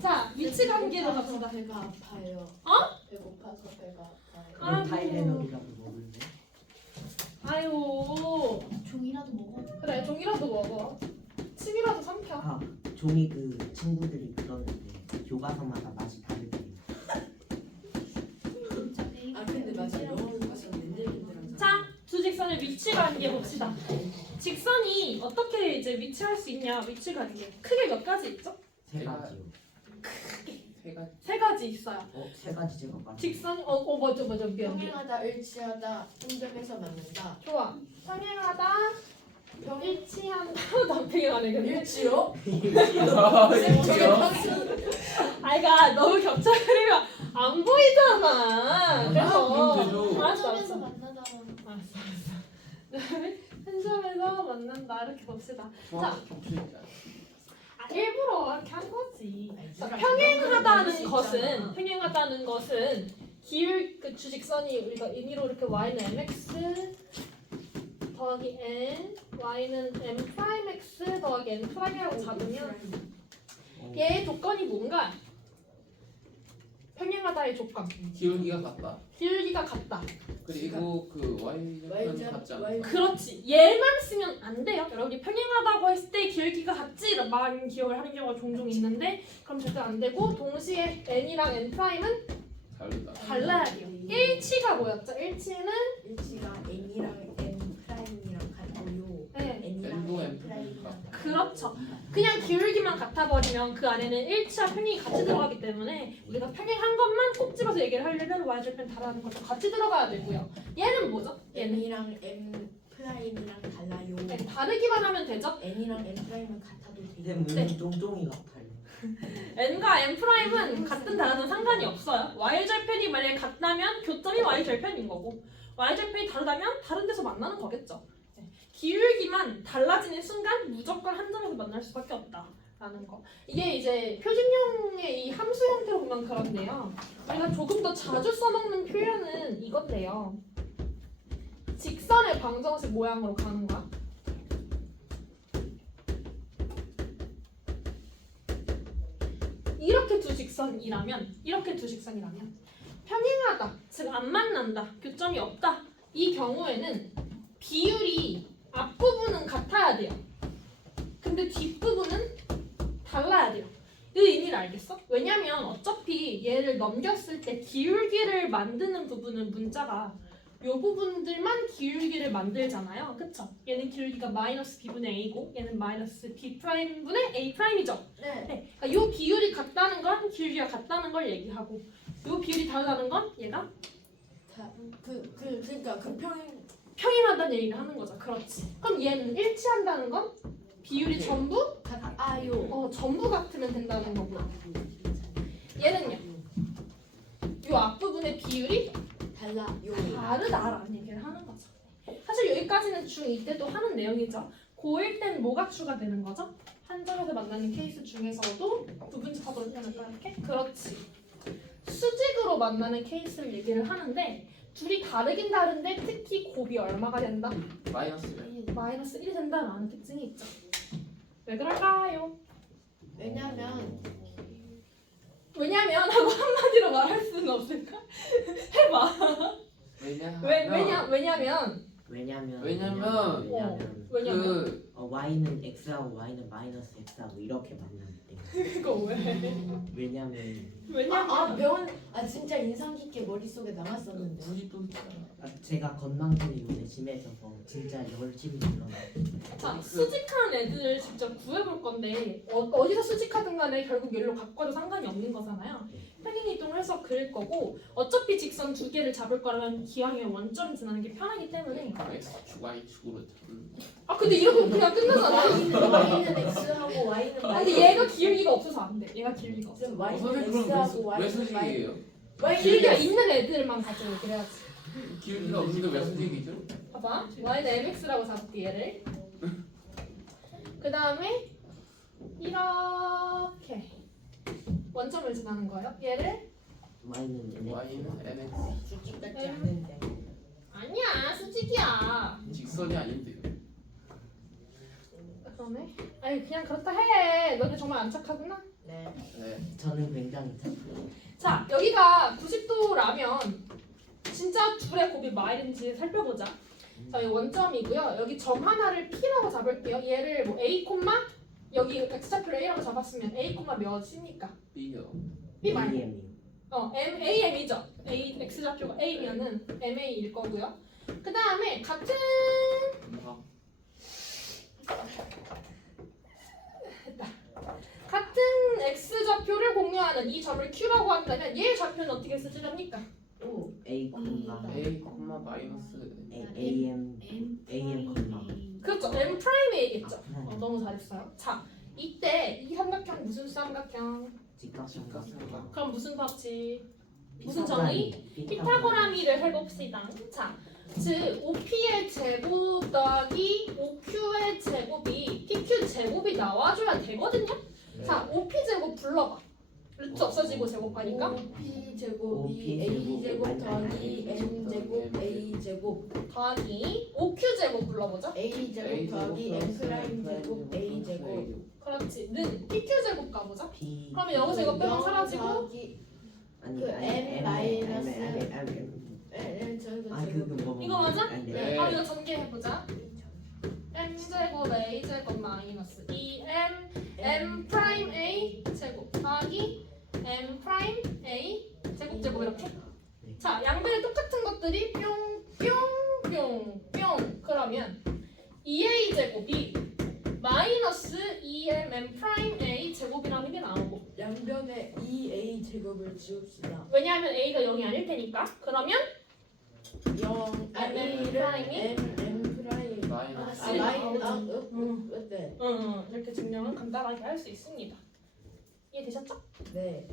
자, 위치 관계로 갑시다. 배가 아파요. 배고파서 배가 아파요. 아, 타이레놀이라도 먹을래? 아유, 종이라도 먹어. 그래 종이라도 먹어. 침이라도 삼켜. 아, 종이 그 친구들이 그러는데 교과서마다 맛이 다르대요. 아 근데 맞아. 영어 교과서 맨날 힘들어. 자, 두 직선의 위치 관계 봅시다. 직선이 어떻게 이제 위치할 수 있냐? 위치 관계 크게 몇 가지 있죠? 세 가지요. 세 가지 있어요. 세 가지 제가 말한. 직선이 맞아 미안. 평행하다, 일치하다, 분점에서 맞는다. 좋아. 평행하다. 일치한다. 나 평행하네 근데. 일치요? 아이가 너무 겹쳐버리면 안 보이잖아. 그래서 그럼 되죠. 알았어. 만나다. 한 점에서 만난다 이렇게 봅시다. 정확히 겹쳐있지 않아. 일부러 이렇게 한 거지. 그러니까 평행하다는 것은 기울 그 주직선이 우리가 임의로 이렇게 y는 mx 더하기 n, y는 m 프라임 x 더하기 n 프라임이라고 잡으면 얘의 조건이 뭔가? 평행하다의 조건. 기울기가 같다. 기울기가 같다. 그리고 그 y좌표는 같지 않다. 그렇지. 얘만 쓰면 안 돼요. 여러분이 평행하다고 했을 때 기울기가 같지만 기억을 하는 경우가 종종 있는데 그럼 절대 안 되고 동시에 n이랑 n 프라임은 다르다. 달라야 돼요. 일치가 뭐였죠? 일치는 일치가 n이랑 n 프라임이랑 같고요. 네. n이랑 n도 n n 프라임이랑 같다. 그렇죠. 그냥 기울기만 같아버리면 그 안에는 일치와 평행이 같이 들어가기 때문에 우리가 평행한 것만 꼭 집어서 얘기를 하려면 y절편 다라는 것도 같이 들어가야 되고요. 얘는 뭐죠? 얘는 n이랑 n 프라임이랑 달라요. 네, 다르기만 하면 되죠? n이랑 n 프라임은 같아도 근데 돼요. 문은 쫑쫑이 같아요. n과 n 프라임은 같든 다르든 상관이 없어요. y절편이 만약에 같다면 교점이 y절편인 거고 y절편이 다르다면 다른 데서 만나는 거겠죠. 네. 기울기만 달라지는 순간 무조건 한 점에서 만날 수밖에 없다라는 거. 이게 이제 표준형의 이 함수 형태로 보면 그런데요. 우리가 조금 더 자주 써먹는 표현은 이건데요. 직선의 방정식 모양으로 가는 거야. 이렇게 두 직선이라면 평행하다, 즉 안 만난다, 교점이 없다. 이 경우에는 비율이 앞부분은 같아야 돼요. 근데 뒷부분은 달라야 돼요. 이 의미를 알겠어? 왜냐면 어차피 얘를 넘겼을 때 기울기를 만드는 부분은 문자가 이 부분들만 기울기를 만들잖아요. 그쵸? 얘는 기울기가 마이너스 b분의 a고 얘는 마이너스 b 프라임분의 a 프라임이죠. 네. 네. 그러니까 이 비율이 같다는 건 기울기가 같다는 걸 얘기하고 이 비율이 다르다는 건 얘가 그러니까 그 평행한다는 얘기를 하는 거죠. 그렇지. 그럼 얘는 일치한다는 건 비율이 전부 같아요. 전부 같으면 된다는 거고요. 얘는요. 이 앞부분의 비율이 달라요. 다르다라는 얘기를 하는 거죠. 사실 여기까지는 중2 때도 하는 내용이죠. 고1 때는 뭐가 추가되는 거죠? 한 점에서 만나는 케이스 중에서도 부분집합으로 표현할까 이렇게? 그렇지. 수직으로 만나는 케이스를 얘기를 하는데 둘이 다르긴 다른데 특히 곱이 얼마가 된다? 마이너스를. 마이너스 1이 된다는 특징이 있죠. 왜 그럴까요? 왜냐면 하고 한마디로 말할 수는 없을까? 해봐. 왜냐면 왜냐면 y는 x하고 y는 마이너스 x하고 이렇게 만나기 때문에. 그거 왜? 왜냐면 왜냐면 진짜 인상 깊게 머릿속에 남았었는데. 굳이 또 제가 건망증이 요새 심해져서 진짜 열심히 일어나요. 자, 수직한 애들을 직접 구해볼 건데 어디서 수직하든 간에 결국 여기로 갖고 와도 상관이 없는 거잖아요. 평행 이동을 해서 그릴 거고 어차피 직선 두 개를 잡을 거라면 기왕이면 원점이 지나는 게 편하기 때문에 x축 y축으로 근데 이러면 그냥 끝나잖아. y는 x하고 y는 근데 얘가 기울기가 없어서 안 돼. 얘가 기울기가 없어. y는 선생님 x하고 그럼 왜 y는 수직이에요? 기울기가 있는 애들만 가지고 그래야지. 기울기가 없는데 왜 수직이죠? 봐봐. y는 mx라고 잡을게 얘를. 그 다음에 이렇게 원점을 지나는 거예요. 얘를 y는 y는 mx. 수직 같지 않은데. 아니야 수직이야. 직선이 아닌데요. 그럼 착하네. 아니 그냥 그렇다 해. 너네 정말 안 착하구나. 네. 네. 저는 굉장히 착해요. 자 여기가 90도라면 진짜 둘의 곱이 마일인지 살펴보자. 자 여기 원점이고요. 여기 점 하나를 P라고 잡을게요. 얘를 뭐 A 콤마 여기 x좌표를 A라고 잡았으면 A 콤마 몇입니까? B요. B 말고 AM이요. MAM이죠. A x좌표가 A면은 MA일 거고요. 그 다음에 같은 같은 x좌표를 공유하는 이 점을 Q라고 한다면 얘 좌표는 어떻게 쓰지랍니까? 오. A 콤마 A 콤마 마이너스 AM 콤마 그렇죠. M 프라임 A겠죠. 아, 너무 잘했어요. 자, 이때 이 삼각형 무슨 삼각형? 직각삼각형. 그럼 무슨 법칙? 무슨 정의? 피타고라미를 해봅시다. 자, 즉 OP의 제곱 더하기 OQ의 제곱이 PQ 제곱이 나와줘야 되거든요. 자, OP 제곱 불러봐. 루트 없어지고 제곱하니까 5P 제곱이 OP A 제곱 제곱 더하기 M 제곱 A 제곱 더하기 OQ 제곱 불러보자. A 제곱 더하기 M 프라임 제곱 A 제곱 그렇지. 는 PQ 제곱 가보자. P. 그러면 여기서 이거 빼면 0 사라지고 더하기 아니 그 M 마이너스 M 저희가 아 제곱 그거 뭐 이거 맞아? 네. 네. 그럼 이거 전개해보자. M 제곱 A 제곱 마이너스 2M M 프라임 A 제곱 더하기 M 프라임 A 제곱 제곱 이렇게. 자, 양변에 똑같은 것들이 뿅뿅뿅뿅 그러면 2A 제곱이 마이너스 2M M 프라임 A 제곱이라는 게 나오고 양변에 2A 제곱을 지웁시다. 왜냐하면 A가 0이 아닐 테니까 그러면 0 M A를 프라임이? M 프라임 마이너스 아 마이너스 네. 이렇게 증명을 간단하게 할 수 있습니다. 이해되셨죠? 네.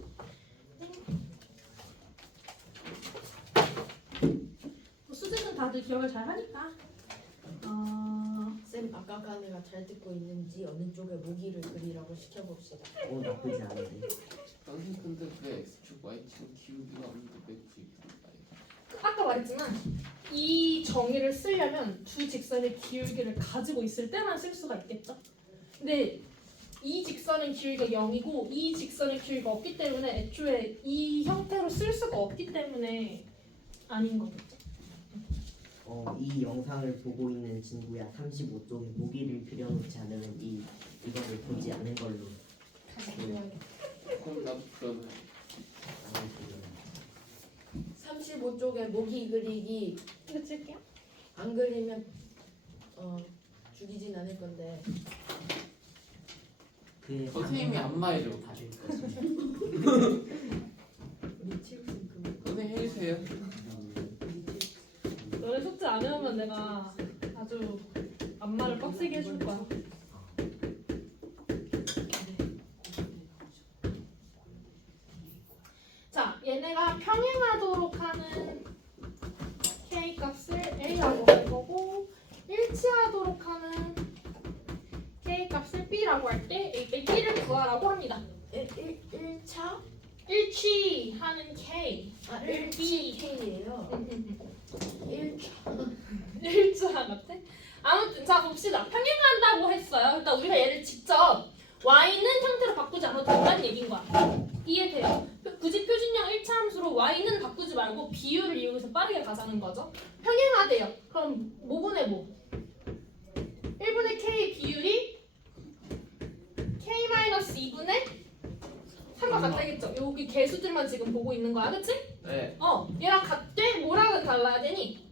수직은 다들 기억을 잘 하니까 쌤 아까 까내가 잘 듣고 있는지 어느 쪽에 모기를 그리라고 시켜봅시다. 오 나쁘지 않은데. 선생님 근데 왜 X축 Y축 기울기가 없는데 왜 기울기가 아까 말했지만 이 정의를 쓰려면 두 직선의 기울기를 가지고 있을 때만 쓸 수가 있겠죠. 근데 이 직선의 기울기가 0이고 이 직선의 기울기가 없기 때문에 애초에 이 형태로 쓸 수가 없기 때문에 아닌 거겠죠. 이 영상을 보고 있는 친구야 35쪽에 모기를 그려놓지 않으면 이거를 보지 않은 걸로. 다시 그려야겠다. 그럼 나도 그러면 35쪽에 모기 그리기 이거 쓸게요. 안 그리면 죽이진 않을 건데 그 선생님이 안마해줘. 받을 거죠. 우리 치우신 그 선생님 해주세요. 너네 숙제 안 해오면 내가 아주 안마를 빡세게 해줄 거야. 자, 얘네가 평행하도록 하는 k 값을 a라고 할 거고 일치하도록 하는 k 값을 b라고 할 때 a 뺄 b를 구하라고 합니다. 1차? 일치하는 k 아 를 1치 K예요. 1차 일주한 같아? 아무튼 자 봅시다. 평행한다고 했어요. 일단 우리가 얘를 직접 y는 형태로 바꾸지 않아도 된다는 얘기인 거야. 이해돼요? 굳이 표준형 1차 함수로 y는 바꾸지 말고 비율을 이용해서 빠르게 가자는 거죠. 평행하대요. 그럼 뭐분의 뭐? 1분의 k 비율이 k-2분의 3과 같다겠죠? 여기 개수들만 지금 보고 있는 거야. 그치? 네. 얘랑 같대? 뭐랑은 달라야 되니?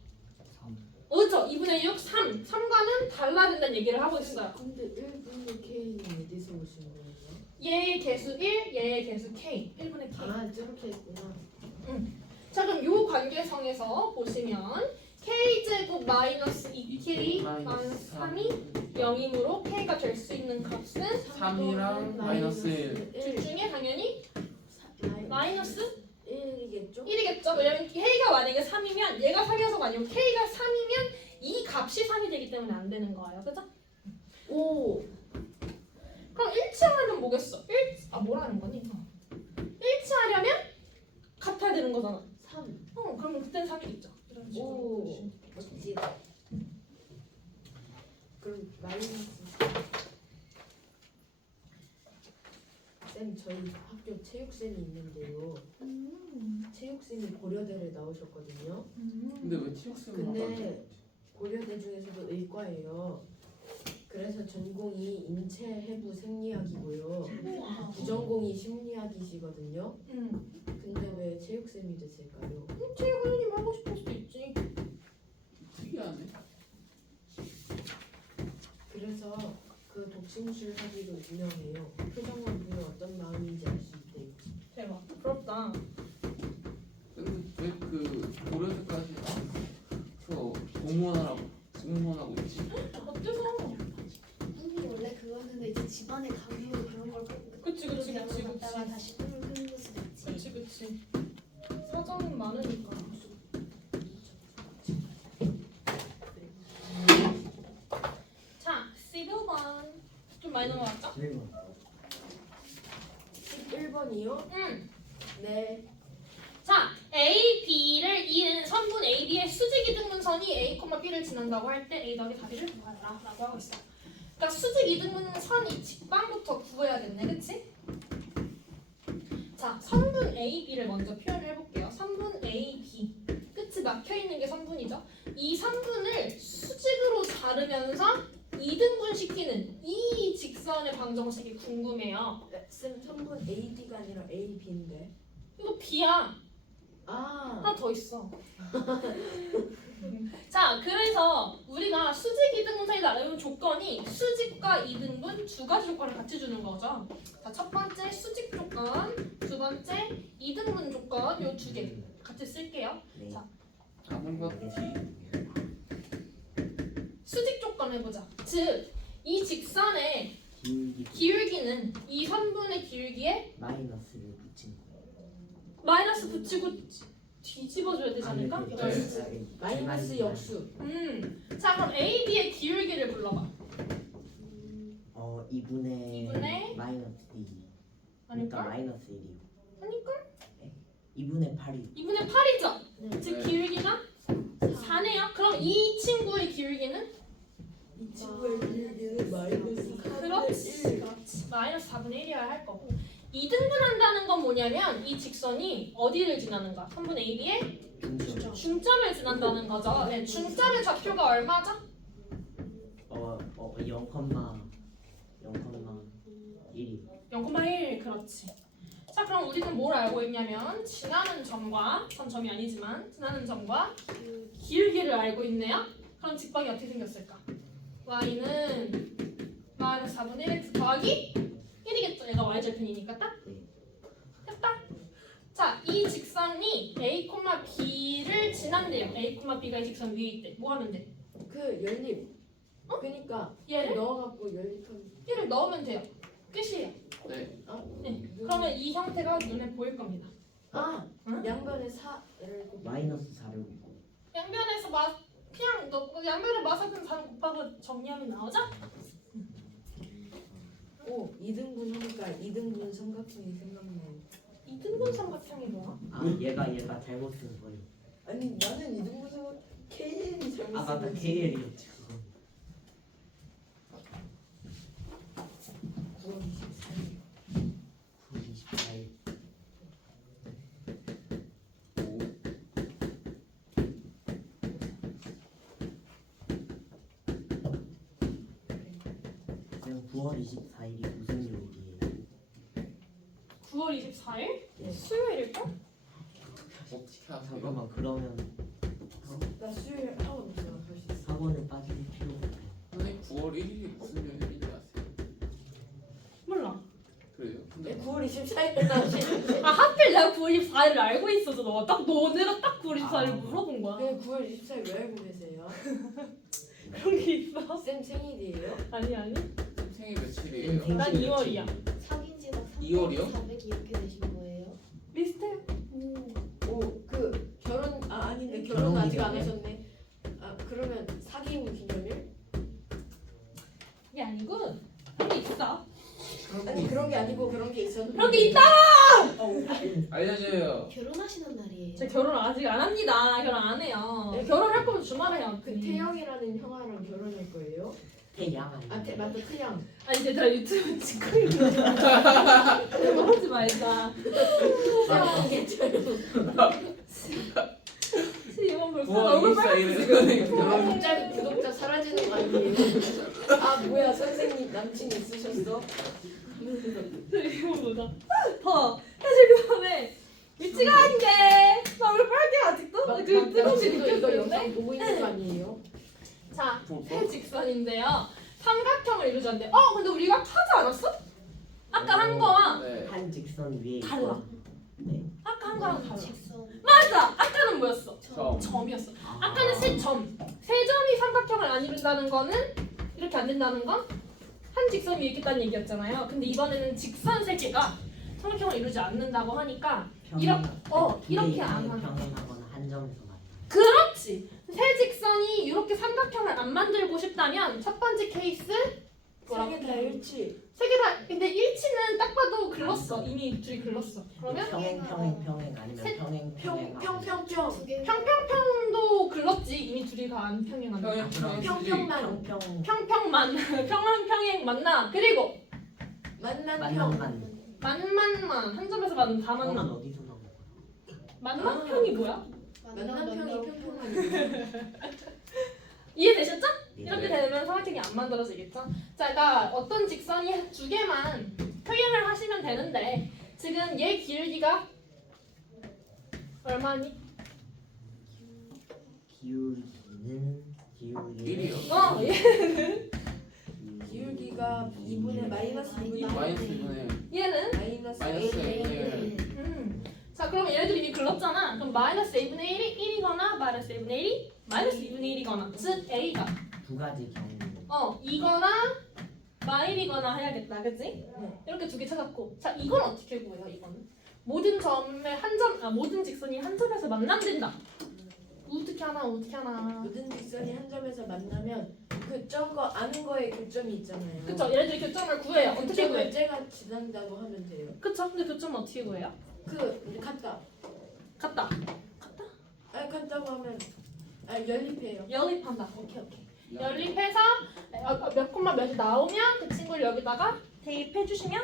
그렇죠. 2분의 6, 3. 3과는 달라야 된다는 얘기를 하고 있어요. 근데 1분의 K는 어디서 오신 거예요? 얘의 개수 1, 얘의 개수 K. 1분의 K. 아 저렇게 했구나. 자 그럼 요 관계성에서 보시면 K제곱 마이너스 2K 마이너스 3이 0이므로 K가 될 수 있는 값은 3이랑 마이너스 1. 둘 중에 당연히 마이너스 1이겠죠? 1이겠죠. 왜냐면 K가 만약에 3이면 얘가 3이어서가 아니고 K가 3이면 이 값이 3이 되기 때문에 안 되는 거예요. 그죠? 오 그럼 일치하려면 뭐겠어? 뭐라는 거니? 일치하려면 같아야 되는 거잖아. 3. 그러면 그땐 3이겠죠. 이런 식으로 오 보시면. 멋지다. 그럼 마이너스 쌤 저희 학교 체육쌤이 있는데요. 체육쌤이 고려대를 나오셨거든요. 근데 왜 체육쌤을 근데 고려대 중에서도 의과예요. 그래서 전공이 인체 해부 생리학이고요. 부전공이 심리학이시거든요. 근데 왜 체육쌤이 됐을까요? 체육 선생님 하고 싶을 수도 있지. 특이하네. 그래서 그 독심술 하기로 유명해요. 표정만 보면 어떤 마음인지 알 수 있대요. 대박. 부럽다. 근데 왜 그 고려대까지 저 공무원하고 있지? 어때서? 꿈이 원래 그거였는데 이제 집안의 강요로 그런 걸 그치. 갔다가 다시 꿈을 꾸는 수도 있지. 그치. 사정은 많으니까. 자, 11번. 좀 많이 넘어갔죠? 11번이요? 응. 네. 자, A, B를 이은 선분 A, B의 수직이등분선이 A, B를 지난다고 할 때 A 더하기 4B를 구하라 라고 하고 있어요. 그러니까 수직이등분선이 직방부터 구해야겠네, 그치? 자, 선분 A, B를 먼저 표현을 해볼게요. 선분 A, B. 끝이 막혀있는 게 선분이죠. 이 선분을 수직으로 자르면서 이등분시키는 이 직선의 방정식이 궁금해요. 네, 쌤 선분 AD가 아니라 AB인데. 이거 B야. 아. 하나 더 있어. 자, 그래서 우리가 수직 이등분선이 나오는 조건이 수직과 이등분 두 가지 조건을 같이 주는 거죠. 자, 첫 번째 수직 조건, 두 번째 이등분 조건 요 두 개 같이 쓸게요. 네. 자, 아무것도 수직 조건 해보자. 즉, 이 직선의 기울기 기울기는 이 선분의 기울기에 마이너스를 붙인 거예요. 마이너스 붙이고 뒤집어줘야 되지 않을까? 마이너스 역수. 자, 그럼 A, B의 기울기를 불러봐. 2분의 2분의 마이너스 2. 그러니까 아닐까? 마이너스 1이요. 아닐까? 2분의 8이 2분의 8이죠? 네. 즉 기울기가 4네요. 그럼 이 친구의 기울기는? 이 친구의 기울기는 마이너스 그렇지. 마이너스 4분의 1이어야 할 거고. 이등분한다는 건 뭐냐면 이 직선이 어디를 지나는가? 선분 AB의 중점. 중점을 지난다는 거죠. 네, 중점의 좌표가 얼마죠? 0,1이 0,1. 그렇지. 자, 그럼 우리는 뭘 알고 있냐면 지나는 점과 전 점이 아니지만 지나는 점과 기울기를 알고 있네요. 그럼 직방이 어떻게 생겼을까? y는 마이너스 4분의 1x 더하기 1이겠죠. 얘가 y절편이니까 딱? 네. 됐다. 자, 이 직선이 a, b를 지난대요. a, b가 이 직선 위에 있대. 뭐 하면 돼? 그 연립. 그러니까 얘를? 넣어갖고 연립하면. 얘를 넣으면 돼요. 끝이에요. 네. 네. 그러면 이 형태가 눈에 보일 겁니다. 아 응? 양변에 4를 마이너스 4를 곱고 양변에서 그냥 양변에 마사근 4를 곱하고 정리하면 나오죠? 오 2등분 하니까 2등분 삼각형이 생각나요. 이등분 삼각형이 뭐야? 얘가 잘못 쓴 거예요. 아니 나는 2등분 삼각 KN이 잘못 맞다 쓴 거지. KL이었지 그거. 9월 24일. 9월 24일. 그럼 9월 24일이 무슨 요일이에요? 9월 24일? 네. 수요일일까? 어떻게 하세요? 잠깐만 그러면 나 수요일 학원 없어. 갈수 있어. 학원을 빠질 필요가 없어요. 선생님 9월 1일이 무슨 요일인지 아세요? 몰라. 그래요? 네, 근데 9월 24일에 나오시는데. 아, 하필 내가 9월 24일을 알고 있어서 너네가 딱 9월 24일을 아. 물어본 거야. 네 9월 24일 왜 알고 계세요? 그런 게 있어? 쌤 생일이에요? 아니. 생일 며칠이에요? 난 2월이야. 사귄 지가 2월이요? 400 이렇게 되신 거예요? 비슷해. 오 그 결혼 아닌데 결혼 결혼 아직 안 기념일? 하셨네. 아 그러면 사귐 기념일? 이게 아니고 그런 게 있어. 아니 그런 게 아니고 그런 게 있었는데. 그런 게 있다! 알려줘요. 결혼하시는 날이에요. 저 결혼 아직 안 합니다. 결혼 안 해요. 네. 결혼할 거면 주말에 해요. 그 태영이라는 형아랑 결혼할 거예요? 태양 아니야? 맞다 태양. 아니 얘들아 유튜브 찍고 있는 거 하지 말자. 태양 괜찮아요. 이번 벌써 우와 얼굴 인싸 빨개 지금. 구독자 사라지는 거 아니에요? 아 뭐야 선생님 남친 있으셨어? 이거 보자. 더 해주기 전에 위치가 한 개. 나 얼굴 빨개 아직도? 그 뜨거운 남친도 이거 느꼈는데. 영상 보고 있는 거 아니에요? 자, 볼까? 세 직선인데요. 삼각형을 이루자는데. 근데 우리가 하지 않았어? 아까 한 거와 네. 한 직선 위에 달라. 있건. 네. 아까 한 거랑 달라. 직선. 맞아. 아까는 뭐였어? 점. 점이었어. 아까는 세 점. 세 점이 삼각형을 안 이룬다는 거는 이렇게 안 된다는 건 한 직선 위에 있겠다는 얘기였잖아요. 근데 이번에는 직선 세 개가 삼각형을 이루지 않는다고 하니까 이렇게 이렇게 안 하는. 평행하거나 한 점에서 만나. 그렇지. 세 직선이 이렇게 삼각형을 안 만들고 싶다면 첫 번째 케이스 뭐라고? 세개다 일치. 세 개 다. 근데 일치는 딱 봐도 글렀어. 이미 둘이 글렀어. 그러면 평행 아니면 세- 평행. 평평평. 두 개. 평평평도 글렀지. 이미 둘이 다 안 평행한다. 평평만. 평평만 평행 만나. 그리고 만남평. 만만만 한 점에서 만다 평은 만나. 어디서 나온 거야? 만남평이 뭐야? 만남평이 평평하니까. 이해되셨죠? 네. 이렇게 되면 삼각형이 안 만들어지겠죠? 자, 그러니까 어떤 직선이 두 개만 평행을 하시면 되는데 지금 얘 길이가 얼마니? 기울기는 일이요. 얘는 기울기가 2분의 마이너스 2분의 마이너스 2분의 얘는 마이너스 마이너스 A. A분의 자, 그럼 얘네들 이미 글렀잖아. 그럼 마이너스 A분의 1이 1이거나 마이너스 A분의 1이 마이너스 2분의 1이거나 즉 A가 두 가지 경우. 이거나 마일이거나 해야겠다, 그치? 이렇게 두 개 찾았고, 자 이건 어떻게 구해요? 이거는 모든 점의 모든 직선이 한 점에서 만남된다. 어떻게 하나? 모든 직선이 한 점에서 만나면 저거 아는 거에 교점이 있잖아요. 그쵸? 얘네들이 교점을 구해요. 어떻게 구해? 째가 지난다고 하면 돼요. 그쵸? 근데 교점은 어떻게 구해요? 같다. 같다. 아니 같다고 하면 연립해요. 연립한다. 오케이. 연립해서 몇 콤마 몇이 나오면 그 친구를 여기다가 대입해 주시면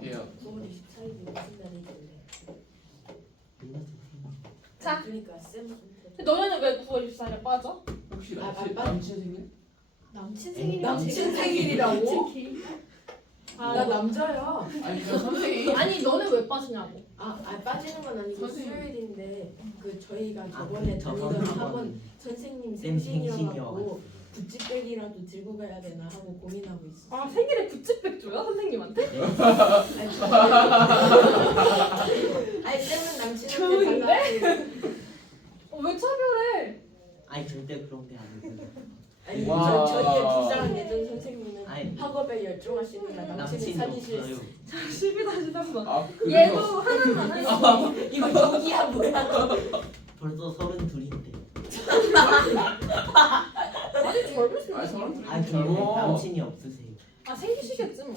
돼요. 9월 24일이 무슨 날이길래? 자. 그러니까 쌤. 너네는 왜 9월 24일에 빠져? 혹시 아, 남친 생일? 남친 남친 생일이라고? 나 나 남자야. 아니 저 선생님. 아니 너는 왜 빠지냐고. 빠지는 건 아니고 선생님. 수요일인데 저희가 저번에 다니던 학원 선생님 쌤 생신이어갖고 생신이어가지고. 구찌백이라도 들고 가야 되나 하고 고민하고 있어. 아 생일에 구찌백 줘요 선생님한테? 아니 쌤은 남친한테 좋은데? 달라고. 왜 차별해? 아니 절대 그런 게 아니고. 아니 와. 저희의 불쌍한 예전 선생님은 아니 학업에 열중하시느라 남친이 남친이 사귀실 없어요. 자 12-3번 아 얘도 그래요? 하나만 할수 이거 연기야 뭐야? 벌써 32인데. 아니 젊으시네. 아니 서른 아니 둘이 근데 젊어. 남친이 없으세요. 아 생기시겠지 뭐.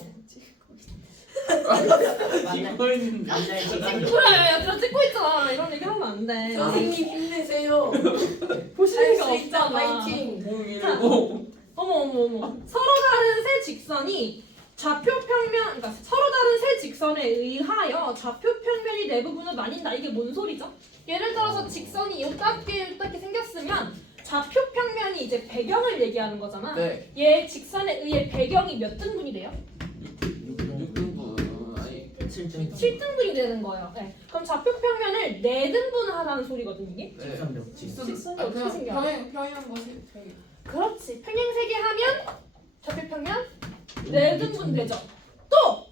찍고 있는데. 만날 시간이 그래 얘들아 찍고 있잖아. 이런 얘기 하면 안 돼. 선생님 힘내세요. 보시는 게 할 수 있다 없잖아. 파이팅. 공일고. 어머. 서로 다른 세 직선이 그러니까 서로 다른 세 직선에 의하여 좌표 평면이 네 부분으로 나뉜다. 이게 뭔 소리죠? 예를 들어서 직선이 요렇게 생겼으면 좌표 평면이 이제 배경을 얘기하는 거잖아. 네. 얘 직선에 의해 배경이 몇 등분이 돼요? 6등분 아니 7등 7등분이 되는 거예요. 네. 그럼 좌표 평면을 4등분 하라는 소리거든요, 이게. 네. 직선 몇 지? 직선이 아 어떻게 그냥 생겨? 평행 것이 그렇지. 평행 3개 하면 좌표 평면 4등분 되죠. 또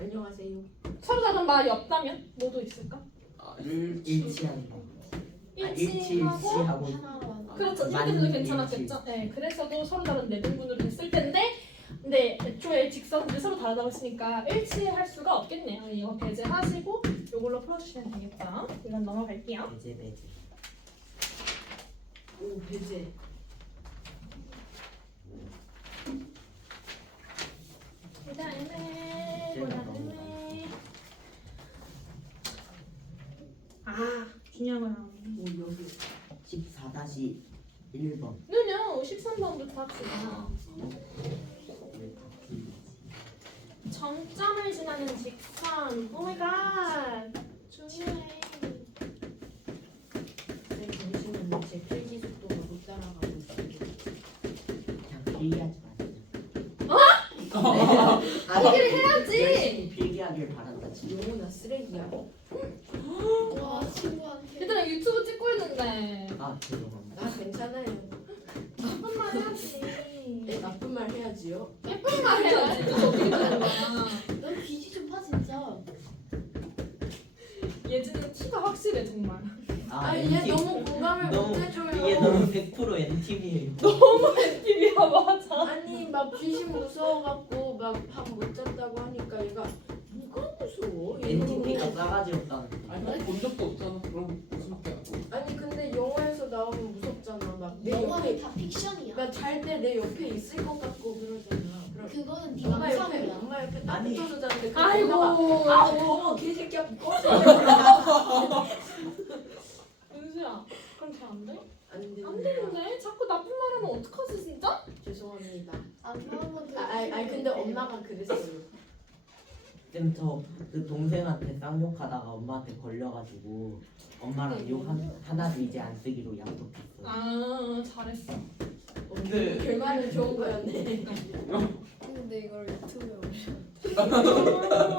안녕하세요. 서로 다른 말이 없다면 뭐도 있을까? 일치하는 거. 일치하고 하나만. 그렇죠. 이렇게 만 해도 괜찮았겠죠. 네, 그래서도 서로 다른 4등분으로 됐을 텐데 근데 애초에 직선들이 서로 다르다고 했으니까 일치할 수가 없겠네요. 이거 배제하시고 이걸로 풀어주시면 되겠다. 이건 넘어갈게요. 배제. 오 배제. 그다음에 중요한 거 나오네. 오 여기. 14-1번. 누냐 합시다. 왜다 틀리지? 정점을 지나는 직선. 오마이갓. 중요해. 네, 잠시만요. 제 필기 속도가 못 따라가고 있어요. 그냥 필기하지 마세요. 필기를 해야지. 열심히 필기하길 바란다 진짜. 영훈아 쓰레기야. 와 친구한테. 얘들아 유튜브 찍고 있는데. 아 죄송합니다. 나 괜찮아요. 나쁜 말 해야지. 네, 나쁜 말 해야지요. 예쁜 말 해야지. 너 어떻게 되는 거야? 넌 귀지 좀 파 진짜. 예지는 티가 확실해 정말. 아니 얘 너무 공감을 못 너무 해줘요. 얘 너무 100% NTV예요. TV야 맞아. 아니 막 귀신 무서워갖고 막 밤 못 잤다고 하니까 얘가 뭐가 무서워? NTV가 싸가지 없다는. 아니 난본 적도 없잖아. 그럼 무슨 소리야? 아니 근데 영화에서 나오면 무섭잖아. 막 내 영화는 옆에 다 픽션이야. 그러니까 잘 때 내 옆에 있을 것 같고 그러잖아. 그럼 그거는 네 엄마 옆에 망상이야. 엄마 옆에 딱 아니. 붙어서 자는데 그 아이고. 엄마가 아 더워 개새끼야 꺼져. 은수야 그럼 잘 안 돼? 안 되는데. 안 되는데? 자꾸 나쁜 말하면 어떡하지 진짜? 죄송합니다. 안마하면 아니 근데 엄마가 그랬어요. 쌤 저 그 동생한테 쌍욕하다가 엄마한테 걸려가지고 엄마랑 욕 하나도 이제 안 쓰기로 약속했어요. 아 잘했어. 근데 결말은 좋은 거였네. 근데 이걸 유튜브에 올려.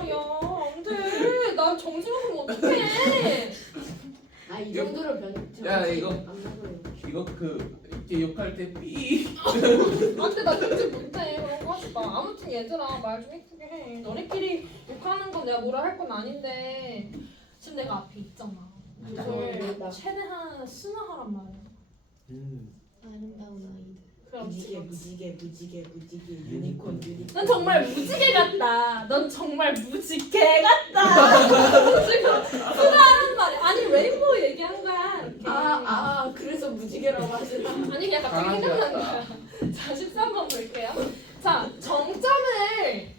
야 안돼. 나 정신없으면 어떡해. 아 이 정도로 야, 이거. 안 먹어요. 이거 그 이렇게 욕할 때 삐. 안돼 나 편집 못해. 그런 거 하지 마. 아무튼 얘들아 말 좀 예쁘게 해. 너네끼리 욕하는 건 내가 뭐라 할 건 아닌데 지금 내가 앞에 있잖아. 이걸 최대한 순화하란 말이야. 아름다운 아이들. 무지개 그렇지. 무지개 유니콘 유니콘. 넌 정말 무지개 같다. 넌 정말 무지개 같다. 지금 순화하란 말이야. 아니 레인보우 얘기한 거야. 이렇게. 그래서 무지개라고 하시나? 아니 그냥 갑자기 강아지 생각난 같다. 거야. 자 13번 볼게요. 자 정점을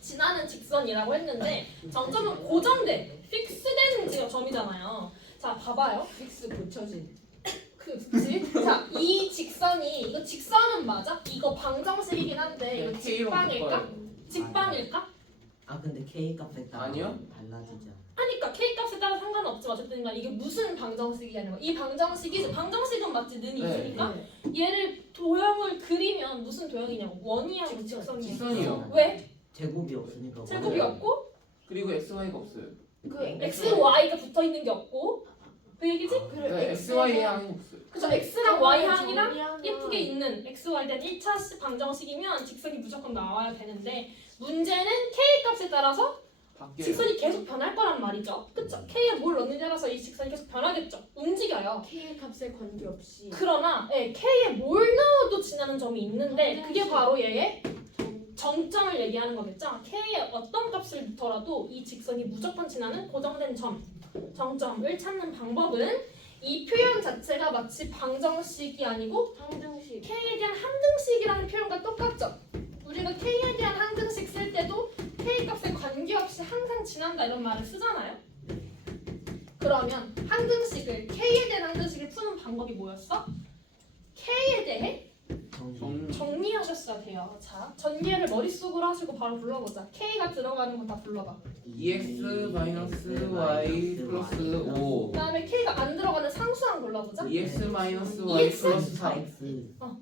지나는 직선이라고 했는데 정점은 고정된 픽스된 점이잖아요. 자 봐봐요. 픽스 고쳐진. 그치? 자 이 직선이 이거 직선은 맞아? 이거 방정식이긴 한데 이거 K로 직방일까? 바꿔요. 직방일까? 아 근데 K 값에 따라 아니요? 달라지잖아. 하니까 K 값에 따라 상관없지 어쨌든 간에 이게 무슨 방정식이냐는 거야. 이 방정식이 방정식은 맞지 는이 네. 있으니까 얘를 도형을 그리면 무슨 도형이냐고 원이하고 직선. 직선이야. 직선이요. 왜? 제곱이 없으니까. 제곱이 없고 그리고 XY가 없어요. 그 X, Y가 붙어 있는 게 없고 그 얘기지? 네, XY 항이 없어요. 그쵸 X랑 Y 항이랑 정리하면 예쁘게 있는 XY에 대한 1차 방정식이면 직선이 무조건 나와야 되는데 문제는 K 값에 따라서 바뀌어요. 직선이 계속 변할 거란 말이죠. 그쵸? K에 뭘 넣느냐에 따라서 이 직선이 계속 변하겠죠. 움직여요. K 값에 관계없이 그러나 K에 뭘 넣어도 지나는 점이 있는데 그게 바로 얘의 정점을 얘기하는 거겠죠. K에 어떤 값을 넣더라도 이 직선이 무조건 지나는 고정된 점, 정점을 찾는 방법은 이 표현 자체가 마치 방정식이 아니고 항등식. K에 대한 항등식이라는 표현과 똑같죠. 우리가 K에 대한 항등식 쓸 때도 K 값에 관계없이 항상 지난다 이런 말을 쓰잖아요. 그러면 항등식을 K에 대한 항등식을 푸는 방법이 뭐였어? K에 대해 정리하셨어야 돼요. 자, 전개를 머릿속으로 하시고 바로 불러보자. K가 들어가는 거 다 불러봐. EX 마이너스 Y 플러스 5. 그 다음에 K가 안 들어가는 상수항 골라보자. EX 마이너스 Y EX? 플러스 3. 4X 아,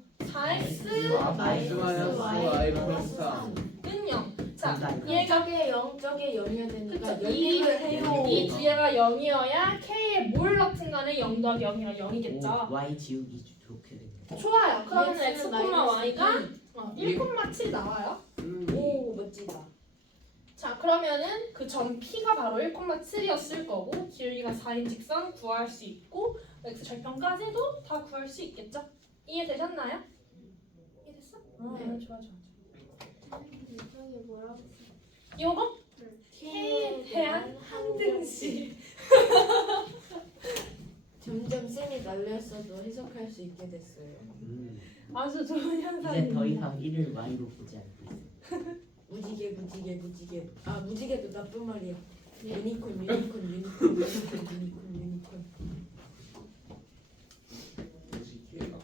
X 마이너스 Y 플러스 3. 는 0. 자, 그러니까 얘가 저게 0, 저게 0이어야 되니까 그쵸, 이 해요. 뒤에가 0이어야 K에 뭘 넣든 간에 0 더하기 0이라 0이겠죠. Y 지우기 좋게 되네. 좋아요. 그러면 EX는 X, 마이너스 Y가 2. 1,7 나와요. 오 멋지다. 자, 그러면은 그 점 P가 바로 1,7이었을 거고 기울기가 4인 직선 구할 수 있고 X 절편까지도 다 구할 수 있겠죠? 이해되셨나요? 이해됐어? 네. 좋아. 이게 뭐라고? 요거? K에 대한 항등식. 점점 쌤이 날렸어도 해석할 수 있게 됐어요. 아주 좋은 이제 현상입니다. 더 이상 1을 Y로 보지 않고 있어. 무지개. 아 무지개도 나쁜 말이야. 유니콘. 무지개가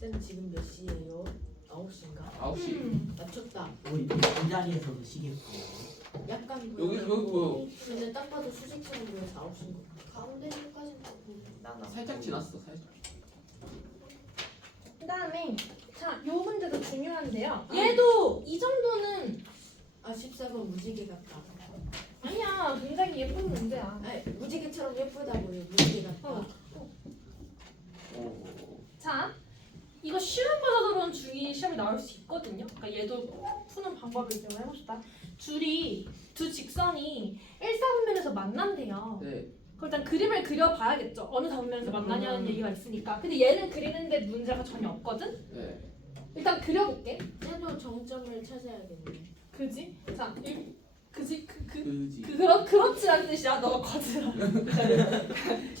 쌤 지금 몇 시예요? 9시인가? 9시. 맞췄다. 우리 이 자리에서도 시계 보여. 약간 여기 보여. 근데 딱 봐도 수직처럼 보여서 9시인 거. 가운데까지는 보인다. 살짝 지났어 살짝. 그다음에 자, 요 문제도 중요한데요. 얘도 이 정도는 아 14번 무지개 같다. 아니야. 굉장히 예쁜 문제야. 아니 무지개처럼 예쁘다고요. 무지개 같다. 어. 오. 자, 이거 쉬운 버전으로는 중2 시험에 나올 수 있거든요. 그러니까 얘도 푸는 방법을 이제 해봅시다. 두 직선이 일사분면에서 만난대요. 네. 그럼 일단 그림을 그려봐야겠죠. 어느 단면에서 만나냐는 얘기가 있으니까. 근데 얘는 그리는데 문제가 전혀 없거든. 네. 일단 그려볼게. 쌤도 정점을 찾아야겠네. 그지? 자, 그지? 그지. 그렇지라는 뜻이야. 너가 거짓말.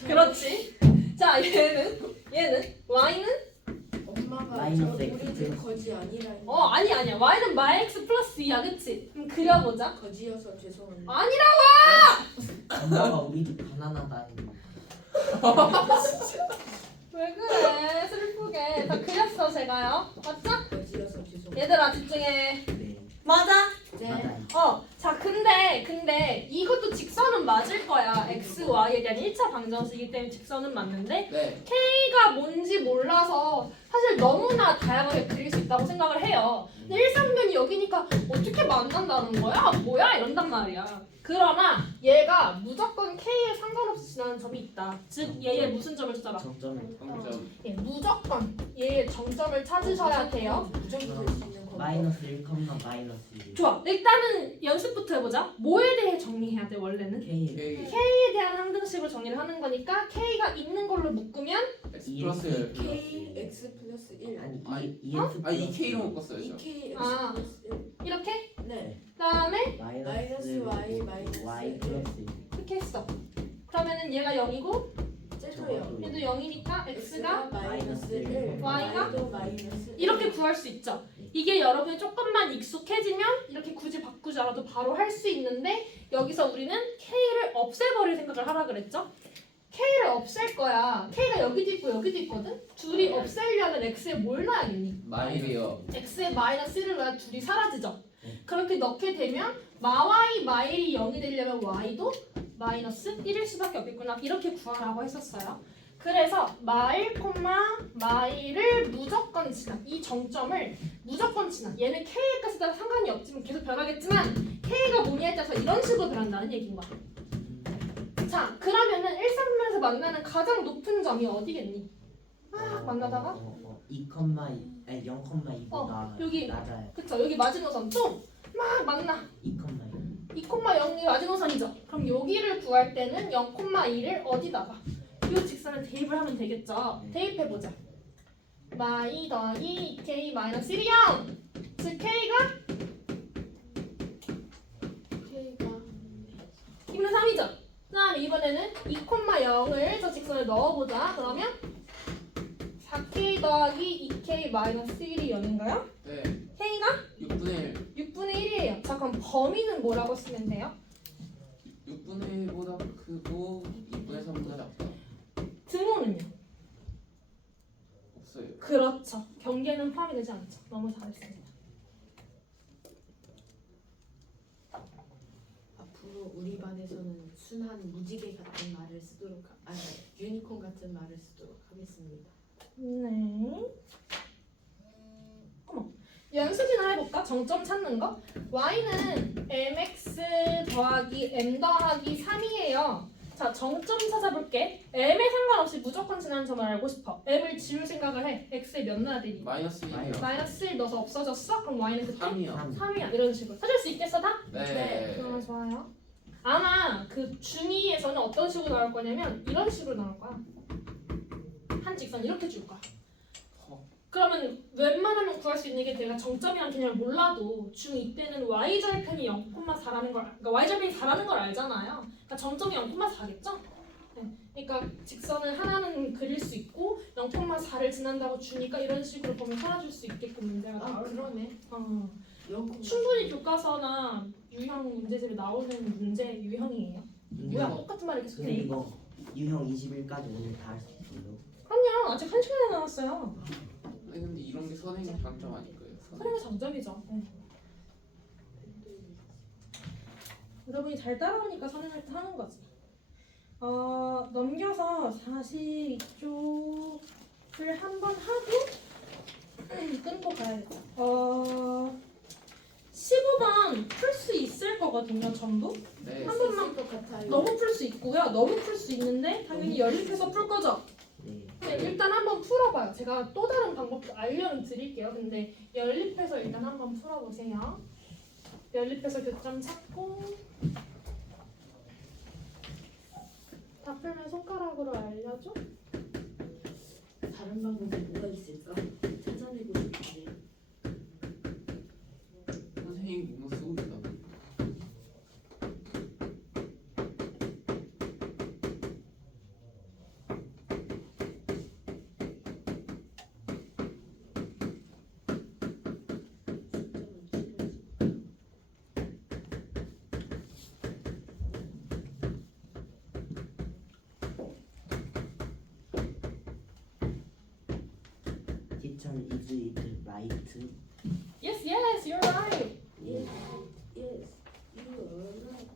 그렇지. 자, 얘는 y는 엄마가 마이너스 저 X. 우리 집 거지 아니라 했는데 아니야. y는 마x 플러스 2야, 그치? 그럼 그려보자. 거지여서 죄송합니다. 아니라 엄마가 우리 집 가난하다니. 왜 그래? 슬프게. 다 그렸어, 제가요. 맞죠? 거지여서 죄송합니다. 얘들아, 집중해. 네. 맞아. 네. 맞아요. 자, 근데 이것도 직선은 맞을 거야. x, y에 대한 1차 방정식이기 때문에 직선은 맞는데 네. k가 뭔지 몰라서 사실 너무나 다양하게 그릴 수 있다고 생각을 해요. 근데 일상면이 여기니까 어떻게 만난다는 거야? 뭐야? 이런단 말이야. 그러나 얘가 무조건 k에 상관없이 지나는 점이 있다. 즉 얘의 무슨 점을 찾아봐? 정점을 점점. 예, 무조건 얘의 정점을 찾으셔야 돼요. 무조건 될 수 있는 거. 마이너스 1, 마이너스 1. 좋아. 일단은 연습부터 해보자. 뭐에 대해 정리해야 돼 원래는? K K. k에 대한 항등식으로 정리를 하는 거니까 k가 있는 걸로 묶으면 X 플러스 1. K X 플러스 1. 아니 아니, 2x 아 2K로 묶었어야죠. 2K X 아. 플러스 1. 이렇게 네. 그다음에 마이너스 Y 마이너스 y 플러스 1. 이렇게 했어. 그러면은 얘가 0이고 째줘요. 얘도 0이니까 x가 마이너스 1. Y가 Y도 마이너스 1. 이렇게 구할 수 있죠. 이게 여러분이 조금만 익숙해지면 이렇게 굳이 바꾸지 않아도 바로 할 수 있는데 여기서 우리는 k를 없애버릴 생각을 하라 그랬죠. k를 없앨 거야. k가 여기도 있고 여기도 있거든. 둘이 없애려면 x에 뭘 넣어야겠니? 마일이요. x에 마이너스 1을 넣어야 둘이 사라지죠. 네. 그렇게 넣게 되면 마이 마일이 0이 되려면 y도 마이너스 1일 수밖에 없겠구나. 이렇게 구하라고 했었어요. 그래서 마일, 마일을 무조건 지나. 이 정점을 무조건 지나. 얘는 k에 따라 상관이 없지만 계속 변하겠지만 k가 뭐냐에 따라서 이런 식으로 변한다는 얘기인 거야. 자, 그러면은 일상면에서 만나는 가장 높은 점이 어디겠니? 만나다가 0,2보다 여기. 낮아요. 그쵸, 여기 마지노선 좀 막 만나. 2,2. 2,0이 마지노선이죠. 그럼 여기를 구할 때는 0,2를 어디다가? 이 직선을 대입을 하면 되겠죠. 대입해보자. 마이 더하기 2k 마이너스 1이 0. 즉 k가 K가 2분의 3이죠. 그 다음에 이번에는 2,0을 저 직선에 넣어보자. 그러면 4k 더하기 2k 마이너스 1이 0인가요? 네. k가 6분의 6분의 1이에요. 자, 그럼 범위는 뭐라고 쓰면 돼요? 6분의 1보다 크고 2분의 3보다 작다. 등호는요? 없어요. 그렇죠. 경계는 포함이 되지 않죠. 너무 잘했습니다. 앞으로 우리 반에서는 순한 무지개 같은 말을 쓰도록 아니 유니콘 같은 말을 쓰도록 하겠습니다. 네. 어머. 연습이나 해볼까? 정점 찾는 거? y는 mx 더하기 m 더하기 3이에요. 자, 정점 찾아볼게. m에 상관없이 무조건 지나는 점을 알고 싶어. m을 지울 생각을 해. x에 몇 넣어야 되니? 마이너스 1이요. 마이너스 1 넣어서 없어졌어? 그럼 y는 그때 3이요. 3이야. 이런 식으로. 찾을 수 있겠어, 다? 네. 좋아요. 아마 그 중2에서는 어떤 식으로 나올 거냐면 이런 식으로 나올 거야. 한 직선 이렇게 줄 거야. 그러면 웬만하면 구할 수 있는 게 내가 정점이란 개념을 몰라도 중2 때는 y절편이 0,4라는 걸, 그러니까 y절편이 4라는 걸 알잖아요. 그러니까 정점이 0,4겠죠? 네. 그러니까 직선을 하나는 그릴 수 있고 0,4를 지난다고 주니까 이런 식으로 보면 살아줄 수 있게끔 문제가 아 나올 거야. 그러네. 어. 충분히 교과서나 유형 문제집에 나오는 문제 유형이에요. 뭐야, 똑같은 말을 계속 근데 해. 이거 유형 20일까지 오늘 다 할 수 있어요. 그럼요. 아직 1시간이 남았어요. 아니 근데 이런 게 선행의 장점 아닐까요? 선행의 장점이죠. 네. 여러분이 잘 따라오니까 선행할 때 하는 거지. 넘겨서 42쪽을 한번 하고 끊고 가야겠다. 15번 풀 수 있을 거거든요, 전부. 네. 한 번만 것 같아요. 너무 풀 수 있고요. 너무 풀 수 있는데 당연히 연립해서 풀 거죠. 네. 네, 일단 한번 풀어봐요. 제가 또 다른 방법도 알려드릴게요. 근데 연립해서 일단 한번 풀어보세요. 연립해서 교점 찾고 다 풀면 손가락으로 알려줘. 다른 방법이 뭐가 있을까? 찾아내고 싶은데. 선생님이 뭔가 쓰고 있다. Teacher is it right? Yes, yes, you're right. Yes, yes, you are right.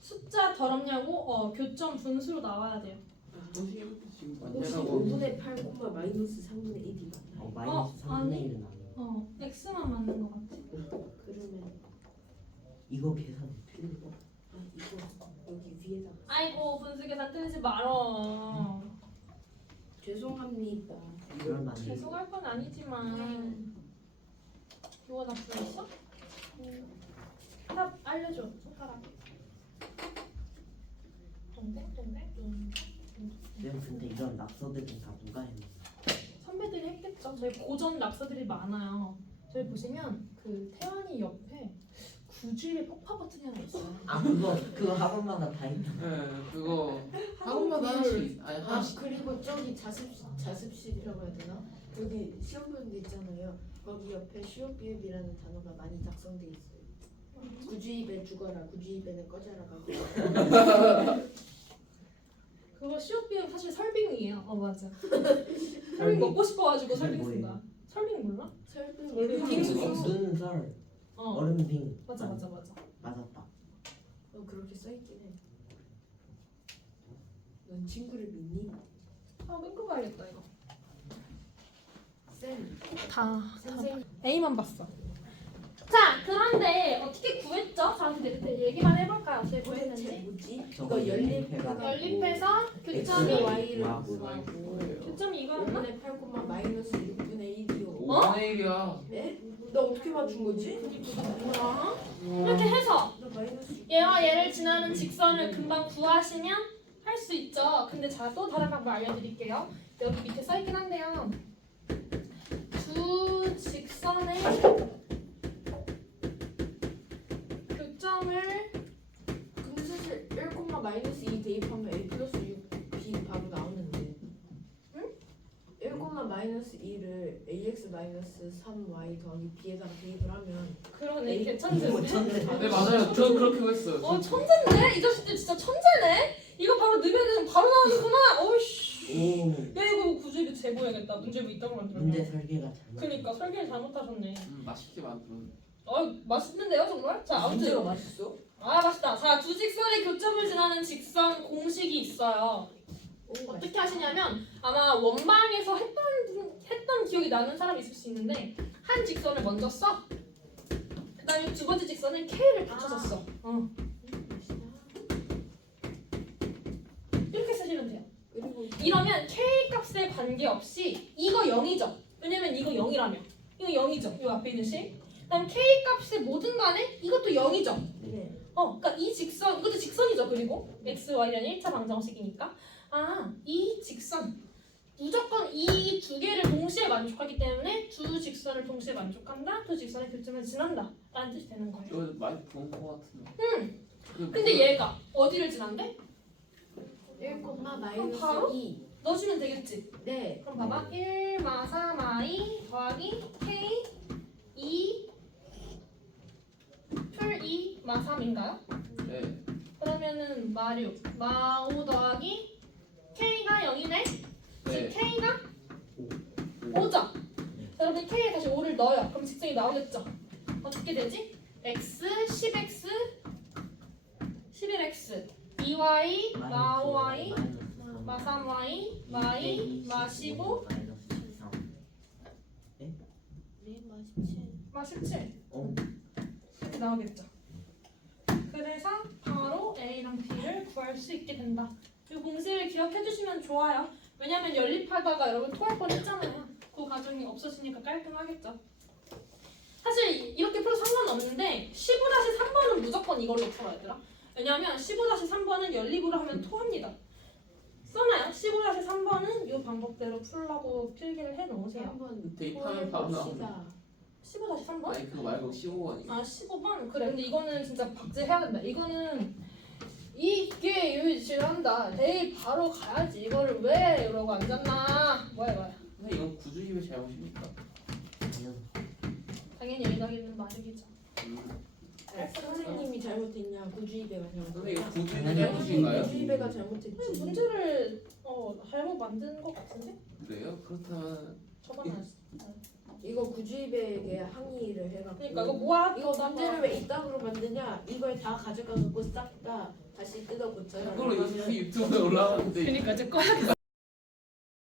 숫자 더럽냐고? 교점 분수로 나와야 돼요. 선생님 지금 혹시 맞냐고. 5분의 8, 마이너스 3분의 1이 맞나요? 마이너스 3분의 아니. 1은 아니에요. X만 맞는 것 같아. 그러면 이거 계산 틀리고. 이거 여기 위에다가 아이고 분수 계산 뜨지 말어. 죄송합니다. 그러면 안 돼. 죄송할 건 아니지만 이거 나 불렀어? 답 알려줘. 손가락. 동댕. 쌤 근데 이런 낙서들은 다 누가 했나? 선배들이 했겠죠. 저희 고전 낙서들이 많아요. 저희 보시면 그 태환이 옆에 구주의 폭파 버튼이 하나 있어요. 아 그거 학원마다 다 있나? 네, 그거 학원마다 하나씩 아니 아 하나씩. 그리고 저기 자습실이라고 해야 되나? 여기 시험 보는 데 있잖아요. 거기 옆에 시오비읍이라는 단어가 많이 작성돼 있어요. 구주입에 죽어라, 구주입에는 꺼져라가. 그거 시오피는 사실 설빙이에요. 맞아. 설빙 먹고 싶어가지고 설빙 쓴 거야. 설빙 몰라? 설득 원래 빙수. 무슨 설? 얼음 빙. 맞아. 맞았다. 그렇게 써있긴 해. 넌 친구를 믿니? 끊고 가야겠다 이거. 쌤, 다 선생님. A만 봤어. 자, 그런데 어떻게 구했죠? 저한테 얘기만 해볼까요? 어떻게 도대체 구했는지? 뭐지? 저거 이거 연립해가지고. 연립해서 X와 교점이 Y를 구하고. 구하고 교점이 이거였나? 5분의 8, 마이너스 6분의 1이요. 5분의 1이야. 에? 나 어떻게 맞춘 거지? 뭐야? 이렇게 해서 나 마이너스 6. 얘와 얘를 지나는 직선을 금방 구하시면 할 수 있죠. 근데 자, 또 다른 방법 알려드릴게요. 여기 밑에 써있긴 한데요. 두 직선의 교점을 근데 사실 1, 마이너스 2 대입하면 A 플러스 6B 바로 나오는데. 응? 1, 마이너스 2를 AX 마이너스 3Y 더하기 B에다가 대입을 하면 그러네. 에이, 개천재인데? 천재. 네 맞아요. 저 그렇게 했어요. 천재인데? 이 자식들 진짜 천재네? 이거 바로 넣으면 바로 나오는구나. 어이씨. 오. 야 이거 구조입이 제보해야겠다. 문제부 이따가 문제 만들면. 설계가 잘못. 그러니까 설계를 잘못하셨네. 맛있게 만든. 맛있는데요 정말? 자 문제가 아무튼 맛있어? 맛있다. 자 두 직선의 교점을 지나는 직선 공식이 있어요. 어떻게 하시냐면 아마 원방에서 했던 기억이 나는 사람이 있을 수 있는데 한 직선을 먼저 써. 그 다음에 두 번째 직선은 K를 붙여서 써. 이렇게 쓰시면 돼요. 그리고 이러면 K 값에 관계없이 이거 0이죠. 왜냐면 이거 0이라며. 이거 0이죠. 이 앞에 있는 식. 그다음 K 값의 모든 간에 이것도 0이죠. 네. 그러니까 이 직선, 이것도 직선이죠. 그리고 x, y라는 1차 방정식이니까 이 직선 무조건 이 두 개를 동시에 만족하기 때문에 두 직선을 동시에 만족한다. 두 직선의 교점을 지난다. 라는 뜻이 되는 거예요. 이거 많이 본 거 같은데. 근데 얘가 어디를 지난대? 1, 마이너스 바로? 2. 넣어주면 되겠지. 네. 그럼 봐봐. 1 마 4 마이 더하기 k 2 2, 마 3인가요? 네. 그러면은 마 6, 마 5 더하기 K가 0이네? 즉 네. K가 5죠? 여러분 K에 다시 5를 넣어요. 그럼 직선이 나오겠죠? 어떻게 되지? X, 10X, 11X 2Y, 마 5Y, 마 3Y, 마 2, 마 15, 네, 맛있지. 마 17 어? 이렇게 나오겠죠? 그래서 바로 A랑 B를 구할 수 있게 된다. 이 공식을 기억해 주시면 좋아요. 왜냐면 연립하다가 여러분 토할 뻔했잖아요. 그 과정이 없어지니까 깔끔하겠죠. 사실 이렇게 풀어도 상관없는데 15-3번은 무조건 이걸로 풀어야 되더라. 왜냐면 15-3번은 연립으로 하면 토합니다. 써놔요. 15-3번은 이 방법대로 풀라고 필기를 해 놓으세요. 한번 대입하면 바로 나오네. 봅시다. 15-3번? 아니 그거 말고 15번이. 아 15번? 그래 근데 이거는 진짜 박제해야 된다. 이거는 이게 유지한다. 내일 바로 가야지. 이거를 왜 이러고 앉았나. 뭐야. 근데 이건 구주입의 잘못입니까? 당연히 여기다기는 마력이죠. 선생님이 잘못했냐 구주이배가 근데 이거 잘못했냐 구주입의 잘못인가요? 구주이배가 잘못했지. 문제를 잘못 만든 것 같은데? 그래요? 그렇다면 저번 안 했어. 이거 구주이배에게 항의를 해갖고 그러니까 이거 모아 이거 문제를 왜 이따구로 만드냐 이걸 다 가져가갖고 싹 다 다시 뜯어 고쳐요. 그걸로 유튜브에 올라가는데 그러니까 이제 꺼야겠어.